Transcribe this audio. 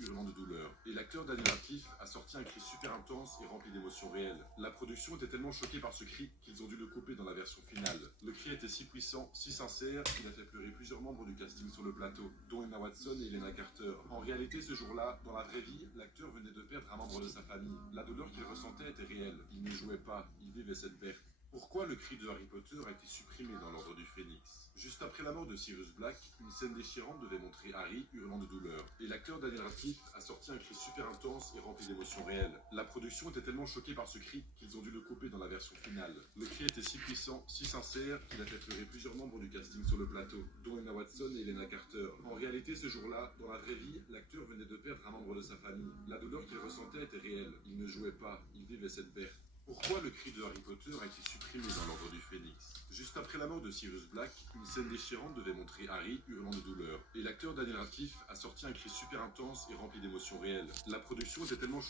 hurlant de douleur. Et l'acteur Daniel Radcliffe a sorti un cri super intense et rempli d'émotions réelles. La production était tellement choquée par ce cri qu'ils ont dû le couper dans la version finale. Le cri était si puissant, si sincère, qu'il a fait pleurer plusieurs membres du casting sur le plateau, dont Emma Watson et Helena Carter. En réalité, ce jour-là, dans la vraie vie, l'acteur venait de perdre un membre de sa famille. La douleur qu'il ressentait était réelle. Il ne jouait pas, il vivait cette perte. Pourquoi le cri de Harry Potter a été supprimé dans l'Ordre du Phénix? Juste après la mort de Sirius Black, une scène déchirante devait montrer Harry hurlant de douleur. Et l'acteur Daniel Radcliffe a sorti un cri super intense et rempli d'émotions réelles. La production était tellement choquée par ce cri qu'ils ont dû le couper dans la version finale. Le cri était si puissant, si sincère, qu'il a fait pleurer plusieurs membres du casting sur le plateau, dont Emma Watson et Helena Carter. En réalité, ce jour-là, dans la vraie vie, l'acteur venait de perdre un membre de sa famille. La douleur qu'il ressentait était réelle. Il ne jouait pas, il vivait cette perte. Pourquoi le cri de Harry Potter a été supprimé dans l'Ordre du Phénix? Juste après la mort de Sirius Black, une scène déchirante devait montrer Harry hurlant de douleur. Et l'acteur Daniel Radcliffe a sorti un cri super intense et rempli d'émotions réelles. La production était tellement